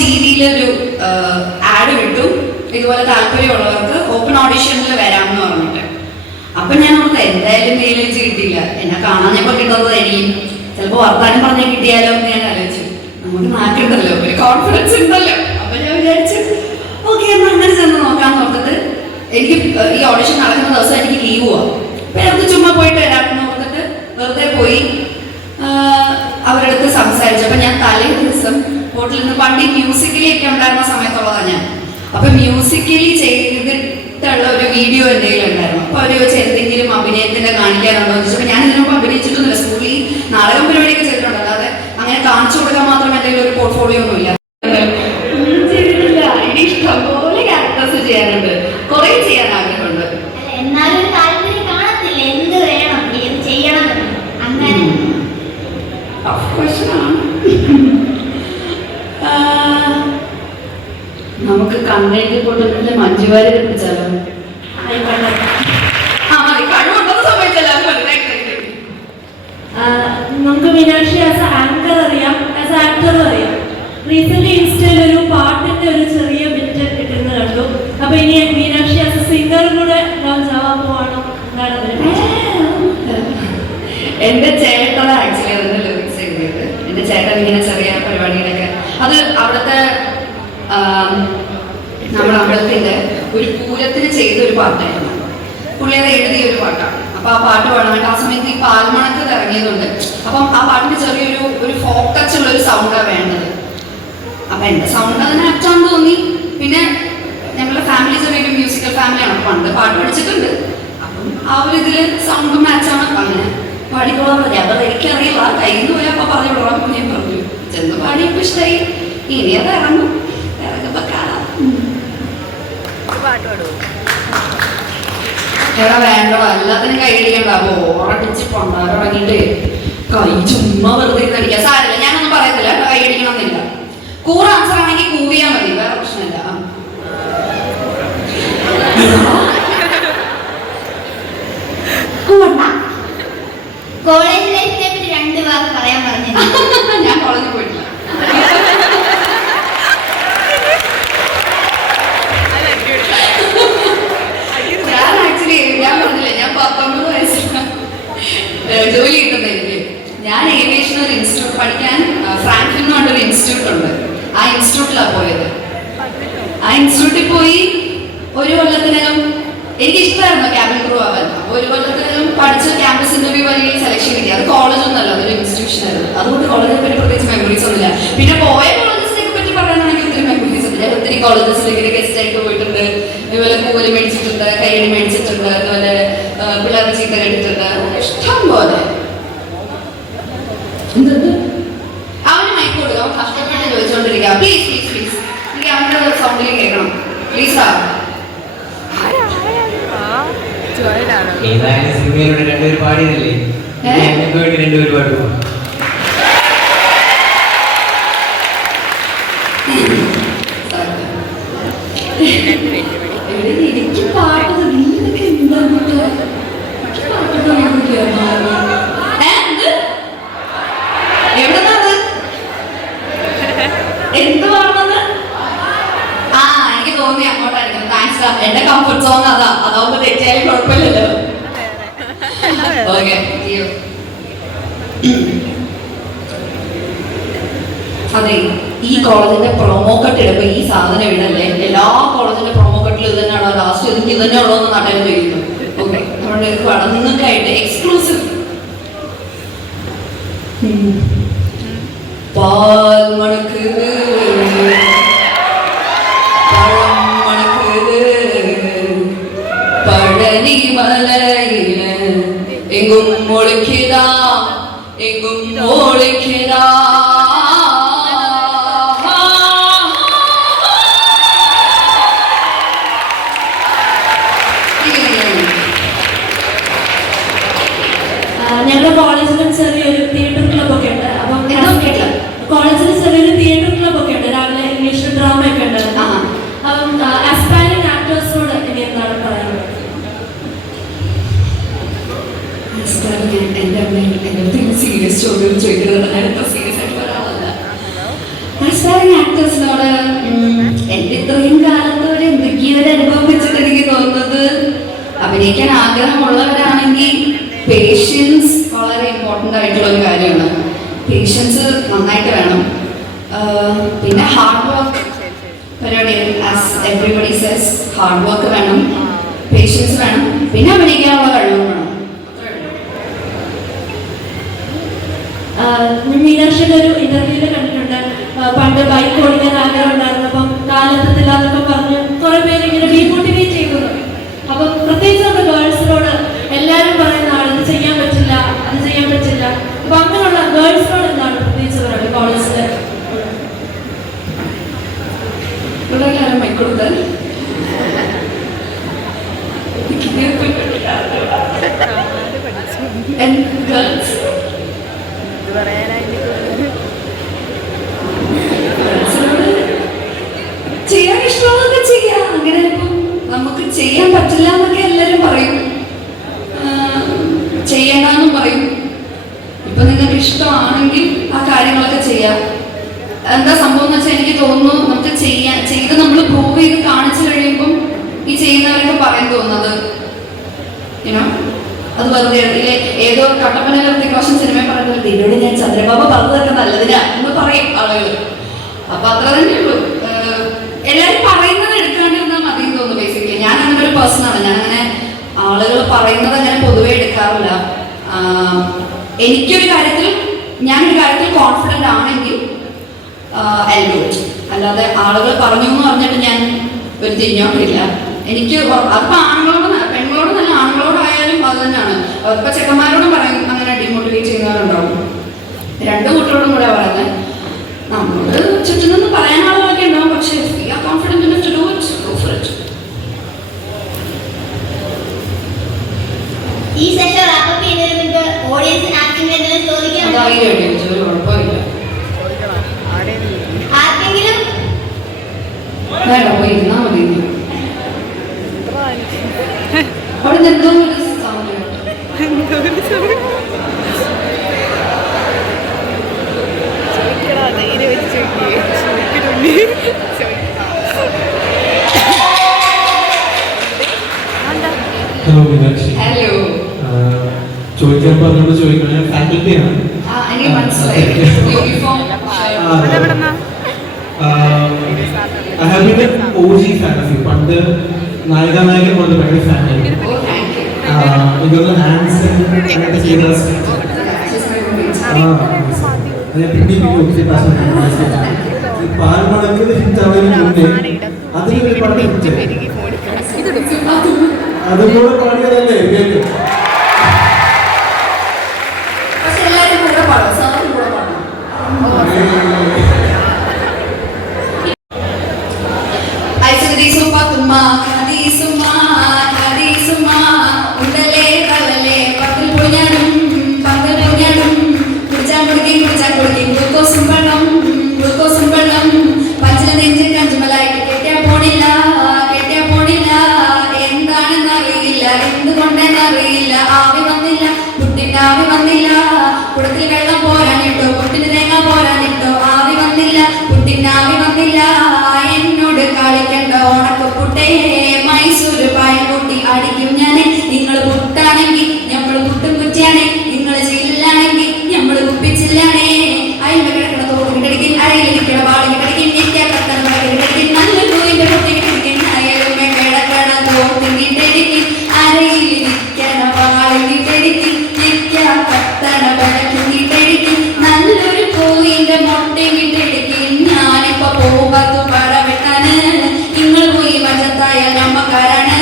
രീതിയിലൊരു ആഡ് വിട്ടു, ഇതുപോലെ താല്പര്യമുള്ളവർക്ക് ഓപ്പൺ ഓഡിഷനിൽ വരാമെന്ന് പറഞ്ഞിട്ട്. അപ്പൊ ഞാൻ നമുക്ക് എന്തായാലും മെയിലേജ് കിട്ടിയില്ല, എന്നെ കാണാൻ ഞാൻ കിട്ടുന്നതായിരിക്കും, ചിലപ്പോൾ വർത്താനം പറഞ്ഞാൽ കിട്ടിയാലോ എന്ന് ഞാൻ ആലോചിച്ചു. നമുക്ക് നാക്കുണ്ടല്ലോ, ഒരു കോൺഫിഡൻസ് ഉണ്ടല്ലോ. അപ്പൊ ഞാൻ വിചാരിച്ചു ഓക്കെ എന്നാൽ അങ്ങനെ ചെന്ന് നോക്കാന്ന് ഓർത്തിട്ട് എനിക്ക് ഈ ഓഡിഷൻ നടക്കുന്ന ദിവസം എനിക്ക് ലീവ് പോവാം. അപ്പൊ ഞങ്ങൾക്ക് ചുമ്മാ പോയിട്ട് വരാമെന്ന് ഓർത്തിട്ട് വെറുതെ പോയി അവരുടെ അടുത്ത് സംസാരിച്ചു. അപ്പൊ ഞാൻ തലേ ദിവസം ഹോട്ടലിൽ നിന്ന് പണ്ട് മ്യൂസിക്കലി ഒക്കെ ഉണ്ടായിരുന്ന സമയത്തുള്ളതാണ് ഞാൻ. അപ്പൊ മ്യൂസിക്കലി ചെയ്തിട്ടുള്ള ഒരു വീഡിയോ എന്തെങ്കിലും ഉണ്ടായിരുന്നു. അപ്പൊ അവര് ചോദിച്ചാൽ എന്തെങ്കിലും അഭിനയത്തിന്റെ കാണിക്കാനുണ്ടോ എന്ന് ചോദിച്ചപ്പോൾ ഞാൻ ഇതിനൊപ്പം അഭിനയിച്ചിട്ടൊന്നുമില്ല. സ്കൂളിൽ നാടകം പരിപാടിയൊക്കെ ചെയ്തിട്ടുണ്ട്, അല്ലാതെ അങ്ങനെ കാണിച്ചു കൊടുക്കാൻ മാത്രം എന്തെങ്കിലും ഒരു പോർട്ട്ഫോളിയോ ഒന്നുമില്ല. ചെയ്തിട്ടില്ല. ഇനി ഇഷ്ടംപോലെ ക്യാരക്ടേഴ്സ് ചെയ്യാനുണ്ട്, കുറെ ചെയ്യാൻ ആഗ്രഹമുണ്ട്. നമുക്ക് കണ്ണെഴുതി പൊട്ടുന്നില്ല മഞ്ജുവാരിയെ പിടിച്ചാലോ? നമുക്ക് മീനാക്ഷി ആസ് ആങ്കർ അറിയാം, ആസ് ആക്ടറും അറിയാം. റീസെന്റ് ഇൻസ്റ്റയിൽ ഒരു പാട്ടിന്റെ ഒരു ചെറിയ ബിറ്റ് കിട്ടുന്നത് കണ്ടു. അപ്പൊ ഇനി മീനാക്ഷി ആസ് സിംഗറും കൂടെ ലോഞ്ച് ആവാൻ പോവാണോ എന്നാണ്. എന്റെ ചേട്ടൻ ആക്ച്വലി അതിന്റെ ലിറിക്സ് എഴുതിയത്. എന്റെ ചേട്ടൻ ഇങ്ങനെ ചെറിയ പരിപാടികളൊക്കെ, അത് അവിടുത്തെ നമ്മുടെ അമ്പലത്തിന്റെ ഒരു പൂരത്തിന് ചെയ്ത ഒരു പാട്ടായിരുന്നു. പുള്ളിയത് എഴുതിയ ഒരു പാട്ടാണ്. അപ്പൊ ആ പാട്ട് പാടാനായിട്ട് ആ സമയത്ത് ഈ പാൽമണക്ക് ഇറങ്ങിയതുണ്ട്. അപ്പം ആ പാട്ടിന് ചെറിയൊരു ഫോക്ക് ടച്ച് ഉള്ള ഒരു സൗണ്ടാണ് വേണ്ടത്. അപ്പൊ എന്റെ സൗണ്ട് അതിനെ അറ്റാന്ന് തോന്നി. പിന്നെ ഞങ്ങളുടെ ഫാമിലി ചെറിയൊരു മ്യൂസിക്കൽ ഫാമിലിയാണ്, പണ്ട് പാട്ട് പഠിച്ചിട്ടുണ്ട്. അപ്പം ആ ഒരു ഇതില് സൗണ്ട് മാച്ചാണ്. അങ്ങനെ പാടിക്കോളാൻ പറഞ്ഞു. അപ്പൊ എനിക്കറിയില്ല, കയ്യിൽ നിന്ന് പോയാൽ അപ്പൊ പറഞ്ഞു വിടാം. ഞാൻ പറഞ്ഞു ചെന്ന് പാടിയപ്പോ ഇഷ്ടമായി. ഇനി അത് ഇറങ്ങും, ഇറങ്ങുമ്പോ കാണാം. എടാ വേണ്ടോ, എല്ലാത്തിനും കൈയടിക്കണ്ട. ബോറടിച്ച് കൊണ്ടാൻ തുടങ്ങിയിട്ട് കൈ ചുമ്മാ വെറുതെ അടിക്കുക. സാരമില്ല, ഞാനൊന്നും പറയത്തില്ല കൈയടിക്കണം എന്നില്ല. കൂറ ആൻസർ ആണെങ്കിൽ കൂവിയാൽ മതി, വേറെ പ്രശ്നമില്ല. കോളേജ് ലൈഫിനെ പറ്റി 2 വാക്ക് പറയാൻ പറഞ്ഞു. ഞാൻ കോളേജിൽ പോയിട്ടില്ല. ഞാൻ പറഞ്ഞില്ലേ, ഞാൻ 19 വയസ്സിലാണ് ജോലി കിട്ടുന്നത് എനിക്ക്. ഞാൻ ഏവിയേഷൻ ഒരു ഇൻസ്റ്റിറ്റ്യൂട്ട് പഠിക്കാൻ ഫ്രാങ്ക്ലിൻ എന്ന് പറഞ്ഞൊരു ഇൻസ്റ്റിറ്റ്യൂട്ട് ഉണ്ട്. ആ ഇൻസ്റ്റിറ്റ്യൂട്ടിലാണ് പോയത്. ആ ഇൻസ്റ്റിറ്റ്യൂട്ടിൽ പോയി ഒരു കൊല്ലത്തിനകം എനിക്ക് ഇഷ്ടമായിരുന്നു ക്യാബിൻ ക്രൂ ആവാൻ. അപ്പോൾ ഒരു കൊല്ലത്തിനകം പഠിച്ച ക്യാമ്പസ് ഇന്റർവ്യൂ വഴി സെലക്ഷൻ കിട്ടി. അത് കോളേജൊന്നുമല്ല, അതൊരു ഇൻസ്റ്റിറ്റ്യൂഷൻ ആയിരുന്നു. അതുകൊണ്ട് കോളേജിനെ പറ്റി പ്രത്യേകിച്ച് മെമ്മറീസ് ഒന്നുമില്ല. പിന്നെ പോയ കോളേജസിനെ പറ്റി പറയാനാണെങ്കിൽ ഒത്തിരി മെമ്മറീസ് ഉണ്ട്. ഞാൻ ഒത്തിരി കോളേജസിലേക്ക് ഗസ്റ്റ് ആയിട്ട് പോയിട്ടുണ്ട്. ഇതുപോലെ കൂവല് മേടിച്ചിട്ടുണ്ട്, കൈയടി മേടിച്ചിട്ടുണ്ട്, അതുപോലെ പിള്ളേരുടെ ചീത്ത കേട്ടിട്ടുണ്ട്. ഇഷ്ടം പോലെ. അവന് മൈക്ക് കൊടുക്കുക, അവൻ കഷ്ടപ്പെട്ട് ചോദിച്ചുകൊണ്ടിരിക്കുക. പ്ലീസ് പ്ലീസ് പ്ലീസ്, എനിക്ക് അവൻ്റെ സൗണ്ടിൽ കേൾക്കണം പ്ലീസാ. ഏതായാലും സിനിമയിലൂടെ 2 പേര് പാടിയതല്ലേ, ഞങ്ങൾക്ക് വേണ്ടി 2 പേര് പാടുമോ? എനിക്ക് പാട്ട് എവിടെന്നാണ് എന്ത് പാടുന്നത്? ആ എനിക്ക് തോന്നി അങ്ങോട്ടായിരിക്കും. താങ്ക്സ്. എന്റെ കംഫർട്ട് സോങ് അതാ, അതാവുമ്പോ തെറ്റിയാലും കുഴപ്പമില്ലല്ലോ. ഓക്കെ. അതെ, ഈ കോളേജിന്റെ പ്രൊമോ കട്ട് ഇടുമ്പോ ഈ സാധനം ഇടല്ലേ. എല്ലാ കോളേജിന്റെ പ്രൊമോ കട്ടിൽ ഇത് തന്നെയാണോ, ലാസ്റ്റ് ഇതിന് ഇത് തന്നെ ഉള്ളൂ എന്ന് നാട്ടുകാർ ചോദിക്കുന്നു. ഓക്കെ, നമ്മുടെ വേണം നിങ്ങൾക്കായിട്ട് എക്സ്ക്ലൂസീവ്. പാൽ മണക്കുത്, പഴം മണക്കുത്, പഴനി മലയില് എങ്കും മുളയ്ക്കുതാ, എങ്കും മുളയ്ക്കുതാ. ഞങ്ങളുടെ കോളേജിലും ചെറിയൊരു തിയേറ്റർ ക്ലബൊക്കെ ഉണ്ട്. അപ്പം കോളേജിൽ ചെറിയൊരു തിയേറ്റർ ക്ലബൊക്കെ ഉണ്ട്. രാവിലെ ഇംഗ്ലീഷ് ഡ്രാമ ഒക്കെ ഉണ്ട്. അപ്പം ആസ്പയറിംഗ് ആക്ടേഴ്സിനോട് ഇനി എന്താണ് പറയുന്നത്? എന്റെ സീരിയസ് ചോദ്യം ചോദിക്കുന്നത് സീരിയസ് ആയിട്ട് പറയാറില്ല. സ്റ്റാറിങ് ആക്ടേഴ്സിനോട് എൻ്റെ ഇത്രയും കാലത്ത് ഒരു എന്തൊക്കെയോ ഒരു അനുഭവം വെച്ചിട്ട് എനിക്ക് തോന്നുന്നത് അഭിനയിക്കാൻ ആഗ്രഹമുള്ളവരാണെങ്കിൽ പേഷ്യൻസ് വളരെ ഇമ്പോർട്ടൻ്റ് ആയിട്ടുള്ള ഒരു കാര്യമാണ്. പേഷ്യൻസ് നന്നായിട്ട് വേണം. പിന്നെ ഹാർഡ് വർക്ക് പരിപാടി, as everybody cess, hard work വേണം, പേഷ്യൻസ് വേണം, പിന്നെ അഭിനയിക്കാനുള്ള കഴിവും വേണം. മീനാക്ഷിയുടെ ഒരു ഇന്റർവ്യൂവിൽ കണ്ടിട്ടുണ്ട്, പണ്ട് ബൈക്ക് ഓടിക്കാൻ ആഗ്രഹം ഉണ്ടായിരുന്നപ്പം കാലത്തില്ല എന്നൊക്കെ പറഞ്ഞ് കുറെ പേര് ഇങ്ങനെ ഡീമോട്ടിവേറ്റ് ചെയ്യുന്നു. അപ്പം പ്രത്യേകിച്ച് നമ്മുടെ ഗേൾസിനോട് എല്ലാവരും പറയുന്ന ആൾ ഇത് ചെയ്യാൻ പറ്റില്ല, അത് ചെയ്യാൻ പറ്റില്ല. അപ്പൊ അങ്ങനെയുള്ള ഗേൾസിനോട് എന്താണ് പ്രത്യേകിച്ച് പറയുന്നത് കോളേജില്? മൈക്കൊടുത്ത് ചെയ്യാൻ ഇഷ്ടമുള്ളതൊക്കെ ചെയ്യാം. അങ്ങനെ ഇപ്പം നമുക്ക് ചെയ്യാൻ പറ്റില്ല എന്നൊക്കെ എല്ലാവരും പറയും, ചെയ്യണമെന്നും പറയും. ഇപ്പൊ നിങ്ങൾക്ക് ഇഷ്ടമാണെങ്കിൽ ആ കാര്യങ്ങളൊക്കെ ചെയ്യാം. എന്താ സംഭവം എന്ന് വെച്ചാൽ എനിക്ക് തോന്നുന്നു നമുക്ക് ചെയ്ത് നമ്മൾ പ്രൂവ് ചെയ്ത് കാണിച്ചു കഴിയുമ്പം ഈ ചെയ്യുന്നവരൊക്കെ പറയാൻ തോന്നുന്നത് അത് വെറുതെ ഏതോ കട്ടപ്പന ഋതിക് സിനിമ പറയുന്നത് ഇതിനോട് ഞാൻ ചന്ദ്രബാബ പറഞ്ഞതൊക്കെ നല്ലതിനാ എന്ന് പറയും ആളുകൾ. അപ്പൊ അത്ര തന്നെയുള്ളൂ. എല്ലാവരും പറയുന്നത് എടുക്കാണ്ടിരുന്നാൽ മതി എന്ന് തോന്നുന്നു. ബേസിക്കലി ഞാൻ അങ്ങനെ ഒരു പേഴ്സണാണ്. ഞാൻ അങ്ങനെ ആളുകൾ പറയുന്നത് അങ്ങനെ പൊതുവെ എടുക്കാറില്ല. ഞാനൊരു കാര്യത്തിൽ കോൺഫിഡൻ്റ് ആണെങ്കിൽ അല്ലാതെ ആളുകൾ പറഞ്ഞു എന്ന് പറഞ്ഞിട്ട് ഞാൻ ഒരു തിരിഞ്ഞോട്ടില്ല. എനിക്ക് അതിപ്പോ ആണുങ്ങളോട് പെണ്ണുങ്ങളോട് നല്ല ആണുങ്ങളോടായാലും അത് തന്നെയാണ്. ഇപ്പൊ ചെക്കന്മാരോടും പറയും അങ്ങനെ ഡിമോട്ടിവേറ്റ് ചെയ്യുന്നവരുണ്ടാവും. രണ്ടു കൂട്ടരോടും കൂടെ പറയുന്നത്. നമ്മളോട് ചുറ്റും നിന്ന് പറയാൻ ആളുകളൊക്കെ ഉണ്ടാവും, പക്ഷെ confident enough to do it, go for it. ഈ സെഷൻ റാപ്പ് അപ്പ് ചെയ്യുന്നതിന് മുൻപ് ഓഡിയൻസിന് ആർക്കെങ്കിലും എന്തെങ്കിലും ചോദിക്കാനുണ്ടോ? ഒരു കുഴപ്പമില്ല. ആർക്കെങ്കിലും വേണ്ട, പോയി ഇരുന്നാ മതി. അവിടെ എന്തോ ഒരു സൗണ്ട് ഹലോ മീനാക്ഷി. ഹലോ. ചോദിക്കാൻ പറഞ്ഞോട് ചോദിക്കണം. ഫാക്കൽറ്റിയാണ്. എനിക്ക് മനസ്സിലായി. Uniform I have been an OG fan of you. പണ്ട് നായകൻ കൊണ്ട് ഭയങ്കര ഫാനായിരുന്നു. ഇതൊന്ന് ഹാൻഡ്സ് അങ്ങനത്തെ ചെയ്ത പാൽമണക്ക് ഹിറ്റാവുന്നതിന് മുന്നേ അതിലൊരു പാട്ട് ഹിറ്റ്, അതുകൂടെ പാടിയതല്ലേ കേട്ടു. പക്ഷെ എല്ലാവരും കൂടെ പാടും, സാറും കൂടെ പാടണം. എന്തുകൊണ്ടെന്നറിയില്ല, ആവി വന്നില്ല, പുട്ടിന്റെ ആവി വന്നില്ല, കുടത്തിൽ വെള്ളം പോരാനിട്ടോ, പുട്ടിന് തേങ്ങ പോരാനിട്ടോ, ആവി വന്നില്ല, പുട്ടിന്റെ ആവി വന്നില്ല, എന്നോട് കളിക്കണ്ട ഓണക്കപ്പുട്ടേ, മൈസൂർ പായക്കൂട്ടി അടിക്കും ഞാന്. നിങ്ങൾ പുട്ടാണെങ്കിൽ ഞമ്മള് പുട്ടും കുറ്റിയാണേ, നിങ്ങൾ ചില്ലാണെങ്കിൽ ഞമ്മള് കുപ്പിച്ചില്ലാണേ. അയിമ കിടക്കണ തോന്നിക്കടിക്കും, അരയിലിരിക്കണ പാടിക്കടിക്കും, ഞെറ്റിയ കത്തണ കിടക്കും, നല്ല പൂവിന്റെ പൊട്ടിക്കടിക്കും, അയലുമ കിടക്കണ തോന്നിക്കിട്ടടിക്കും, അരയിലിരിക്കണ പാടിക്കിട്ടടിക്കും, ഞെറ്റിയ കത്തണ കിടക്കും, നല്ലൊരു പൂവിന്റെ മൊട്ടിക്കിട്ടടിക്കും. ഞാനിപ്പോ പോകത്തു പടവെട്ടാന്, നിങ്ങൾ പോയി മജത്തായ നമ്മക്കാരാണ്.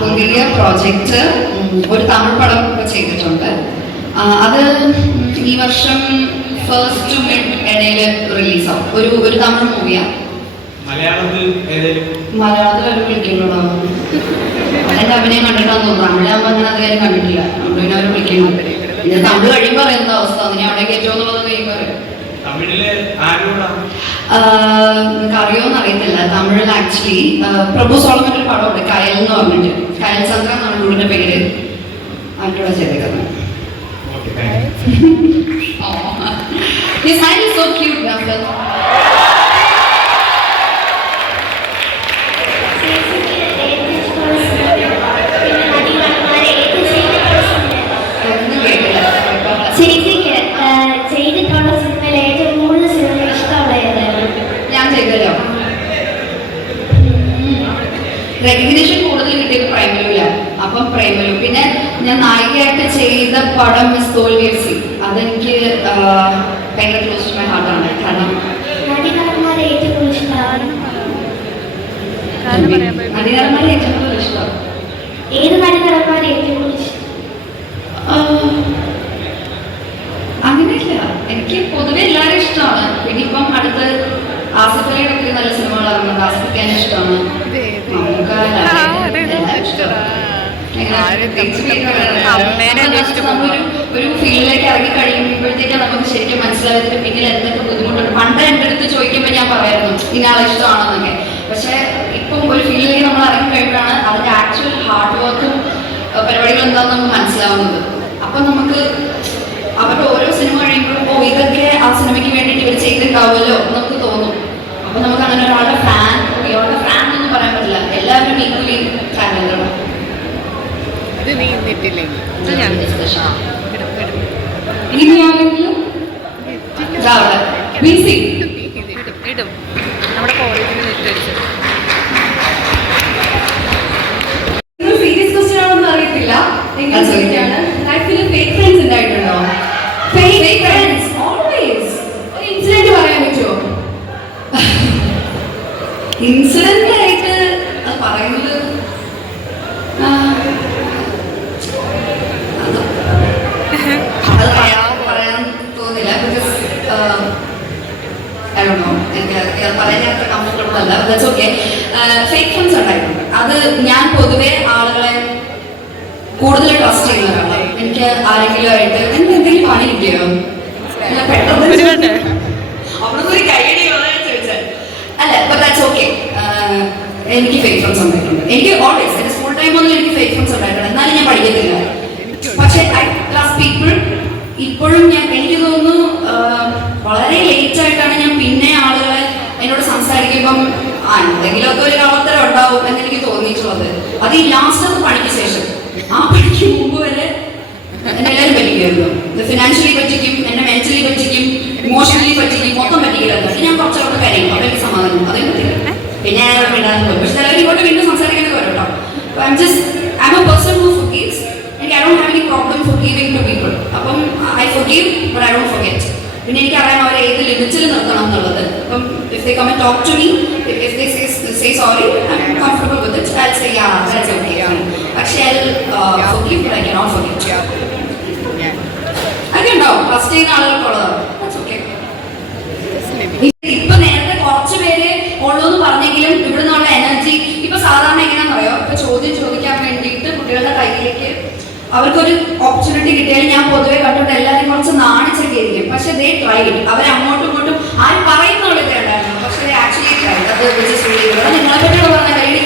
പുതിയ പ്രോജക്റ്റ് ഒരു തമിഴ് പടം ചെയ്തിട്ടുണ്ട്. അത് ഈ വർഷം ഫസ്റ്റ് ടു മിഡ് ഇടയില് റിലീസാവും. ഒരു തമിഴ് മൂവിയാണ്. മലയാളത്തിൽ ഒരു വിളിക്കുന്നുണ്ടോ? എന്റെ അഭിനയം കണ്ടിട്ടാന്ന് തോന്നുന്നു. തമിഴാകുമ്പോ അങ്ങനെ അധികം കണ്ടിട്ടില്ല. പിന്നെ അവർ വിളിക്കുന്നുണ്ട്. ഇത് തമിഴ് കഴിയുമ്പോൾ അറിയുന്ന അവസ്ഥ നീ അവിടെ കയറ്റുമെന്നുള്ളത് കഴിയുമ്പോൾ അറിയാം. തമിഴില് ആരോടാണ്? നിങ്ങൾക്ക് അറിയോന്ന് അറിയത്തില്ല. തമിഴിൽ ആക്ച്വലി പ്രഭു സോളമൻ്റെ ഒരു പടമുണ്ട്, കയൽ എന്ന് പറഞ്ഞിട്ട്. കയൽ ചന്ദ്രൻ എന്നാണ് പുള്ളിയുടെ പേര്. അവൻ്റെ കൂടെ ചെയ്തേക്കുന്നത്. His smile is so cute, Nafal. ചെയ്തിട്ടുള്ള സിനിമയിൽ ഏറ്റവും കൂടുതൽ സിനിമ ഇഷ്ടമുള്ള ഏതാണ്? ഞാൻ ചെയ്തല്ലോ. റെക്കഗ്നേഷൻ കൂടുതൽ കിട്ടിയത് പ്രേമലുവില്ല. അപ്പം പ്രേമലു. പിന്നെ ഞാൻ നായികയായിട്ട് ചെയ്ത പടം മിസ് തോൽവിയസി. അതെനിക്ക് ഭയങ്കര ക്ലോസ് ടു മൈ ഹാർട്ടാണ്. കാരണം നടിമാരെ ഏറ്റവും കൂടുതൽ ഇഷ്ടമാണ്? നടികരന്മാരെ ഏറ്റവും കൂടുതൽ ഇഷ്ടം ഏത് നടിമാരെ ഏറ്റവും കൂടുതൽ ഇഷ്ടം? അങ്ങനെയില്ല, എനിക്ക് പൊതുവെ എല്ലാവരും ഇഷ്ടമാണ്. പിന്നെ ഇപ്പം അടുത്ത് ആസിഫലിയുടെ ഒക്കെ നല്ല സിനിമകൾ ഇറങ്ങുന്നുണ്ട്. ആസിഫിക്കാൻ ഇഷ്ടമാണ്, നമുക്ക് ഒരു ഫീൽഡിലേക്ക് ഇറങ്ങി കഴിയുമ്പോഴത്തേക്കും നമുക്ക് ശരിക്കും മനസ്സിലായതിന്റെ പിന്നിൽ എന്തൊക്കെ ബുദ്ധിമുട്ടുണ്ട്. പണ്ട് എൻ്റെ അടുത്ത് ചോദിക്കുമ്പോൾ ഞാൻ പറയായിരുന്നു ഇന്നയാളെ ഇഷ്ടമാണെന്നൊക്കെ. പക്ഷെ ഇപ്പം ഒരു ഫീൽഡിലേക്ക് നമ്മൾ ഇറങ്ങി കഴിയുമ്പോഴാണ് അതിന്റെ ആക്ച്വൽ ഹാർഡ് വർക്കും പരിപാടികൾ എന്താണെന്ന് നമുക്ക് മനസ്സിലാവുന്നത്. അപ്പം നമുക്ക് അവരുടെ ഓരോ സിനിമ കഴിയുമ്പോഴും ഓ ഇതൊക്കെ ആ സിനിമയ്ക്ക് വേണ്ടിയിട്ട് ഇവർ ചെയ്തിട്ടാവുമല്ലോ നമുക്ക് തോന്നും. അപ്പൊ നമുക്ക് അങ്ങനെ ഒരാളുടെ ഫാൻ എന്നൊന്നും പറയാൻ പറ്റില്ല. എല്ലാവരും ഈക്വലി ടാലന്റാണ്. ഇനി ആരെങ്കിലും സീരിയസ് ക്വസ്റ്റ്യൻ ആണെന്ന് അറിയത്തില്ല. എങ്ങനെ ചോദിക്കാണ്? ആക്ച്വലി ഫേക്ക് ഫ്രണ്ട്സ് ഉണ്ടായിട്ടുണ്ടോ? Fake friends always. ഒരു ഇൻസിഡന്റ് പറയാൻ പറ്റുമോ? ഇൻസിഡന്റ് ആയിട്ട് അത് പറയുന്നത് പറയാൻ തോന്നില്ല. ബിക്കോസ് എനിക്ക് പറയാൻ അത്ര കംഫർട്ടബിൾ അല്ല. That's okay. ഫേക്ക് ഫ്രണ്ട്സ് ഉണ്ടായിട്ടുണ്ട്. അത് ഞാൻ പൊതുവെ ആളുകളെ കൂടുതൽ ട്രസ്റ്റ് ചെയ്യുന്ന ഒരാളാണ്. എനിക്ക് ആരെങ്കിലും ആയിട്ട് എനിക്ക് എന്തെങ്കിലും പണി കിട്ടിയോ പെട്ടെന്ന് അവിടെ ഒരു കൈയടി ചോദിച്ചാൽ അല്ല. But that's okay. എനിക്ക് ഫേക്ക് ഫ്രണ്ട്സ് ഉണ്ടായിട്ടുണ്ട്. എനിക്ക് ഓൾവേസ് എൻ്റെ സ്കൂൾ ടൈം ഒന്നും എനിക്ക് ഫേക്ക് ഫ്രണ്ട്സ് ഉണ്ടായിട്ടുണ്ട്. എന്നാലും ഞാൻ പഠിക്കത്തില്ല. പക്ഷെ ഐ ട്രസ്റ്റ് പീപ്പിൾ. ഇപ്പോഴും എനിക്ക് തോന്നുന്നു വളരെ ലേറ്റ് ആയിട്ടാണ് ഞാൻ പിന്നെ ആളുകളെ എന്നോട് സംസാരിക്കുമ്പം എന്തെങ്കിലുമൊക്കെ ഒരു കള്ളത്തരം ഉണ്ടാവും എന്നെനിക്ക് തോന്നിയിട്ടുള്ളത്. അത് ഈ ലാസ്റ്റത്തെ പണിക്ക് ശേഷം. ആ പണിക്ക് മുമ്പ് വരെ എന്നെ എല്ലാവരും പറ്റിക്കുമായിരുന്നു. ഫിനാൻഷ്യലി പറ്റിക്കും, എന്നെ മെന്റലി പറ്റിക്കും, ഇമോഷണലി പറ്റിക്കും, മൊത്തം പറ്റിക്കില്ല. ഞാൻ കുറച്ചവർക്ക് കരയും. അപ്പം എനിക്ക് സമാധാനം അതേ പറ്റില്ല. പിന്നെ ഞാൻ മിണ്ടാതെ പോയി. പക്ഷെ ചിലവർ ഇങ്ങോട്ട് വീണ്ടും സംസാരിക്കാനൊക്കെ വരും കേട്ടോ. I'm a person who forgives. I don't have any problem forgiving to people. അപ്പം I forgive but I don't forget. പിന്നെ എനിക്ക് അറിയാൻ അവരെ ഏത് ലിമിറ്റിൽ നിർത്തണം എന്നുള്ളത്. അപ്പം if they come and talk to me, if they say sorry, I'm comfortable with it. I'll say yeah, that's okay. പക്ഷേ I'll forgive but I cannot forget. അതൊക്കെ ഉണ്ടാവും ട്രസ്റ്റ് ചെയ്യുന്ന ആളുകൾക്കുള്ളതാണ്. That's okay. ഇപ്പൊ നേരത്തെ കുറച്ച് പേര് ഉള്ളൂ എന്ന് പറഞ്ഞെങ്കിലും ഇവിടെ നിന്നുള്ള എനർജി ഇപ്പൊ സാധാരണ എങ്ങനെയാണെന്ന് അറിയോ? ഇപ്പൊ ചോദ്യം ചോദിക്കാൻ വേണ്ടിയിട്ട് കുട്ടികളുടെ കയ്യിലേക്ക് അവർക്കൊരു ഓപ്പർച്യൂണിറ്റി കിട്ടിയാൽ ഞാൻ പൊതുവെ കണ്ടിട്ട് എല്ലാവരും കുറച്ച് നാണിച്ചൊക്കെ ആയിരിക്കും. പക്ഷെ ദേ ട്രൈ അവർ അങ്ങോട്ടും ഇങ്ങോട്ടും ആരും പറയുന്നുള്ളതേ ഉണ്ടായിരുന്നു. പക്ഷെ ആക്ച്വലി ട്രൈ. അത് നിങ്ങളെ പറ്റിയുള്ള പറഞ്ഞ കയ്യിൽ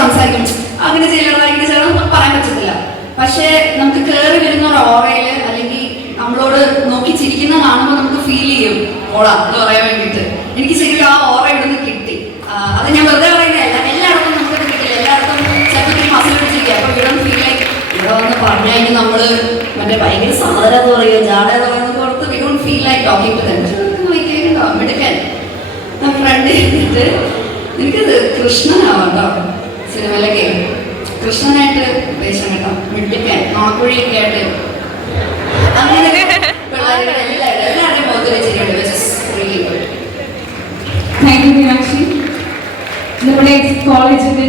സംസാരിക്കും അങ്ങനെ ചെയ്യണം ഇങ്ങനെ ചെയ്യണം പറയാൻ പറ്റത്തില്ല. പക്ഷെ നമുക്ക് കയറി വരുന്ന ഒരു ഓറയില് അല്ലെങ്കിൽ നമ്മളോട് നോക്കി ചിരിക്കുന്ന കാണുമ്പോൾ നമുക്ക് ഫീൽ ചെയ്യും ഓളാ എന്ന് പറയാൻ വേണ്ടിയിട്ട്. എനിക്ക് ശരിക്കും ആ ഓറ ഇവിടുന്ന് കിട്ടി. അത് ഞാൻ വെറുതെ പറയുന്നതല്ല. എല്ലായിടത്തും നമുക്ക് കിട്ടില്ല. എല്ലായിടത്തും ചിലപ്പോൾ മസിൽ പിടിച്ചിരിക്കുക. അപ്പൊ ഇവിടെ ഫീൽ ആയി ഇവിടെ വന്ന് പറഞ്ഞു കഴിഞ്ഞാൽ നമ്മള് മറ്റേ ഭയങ്കര സാധന എന്ന് പറയുക ജാട എന്ന് പറയുന്നത് പുറത്ത് we don't feel like talking to them. മിടുക്കൻ ഫ്രണ്ട് ചെയ്തിട്ട് എനിക്കത് കൃഷ്ണനാവാട്ടോ സിനിമയിലൊക്കെ കൃഷ്ണനായിട്ട് വേഷം കേട്ടോ. മിടുക്കൻ നോക്കുഴിയൊക്കെ ആയിട്ട് അങ്ങനെ എല്ലാവരുടെയും മുഖത്ത് വെച്ചിട്ടുണ്ട്. Thank you Meenakshi. നമ്മുടെ കോളേജിന്റെ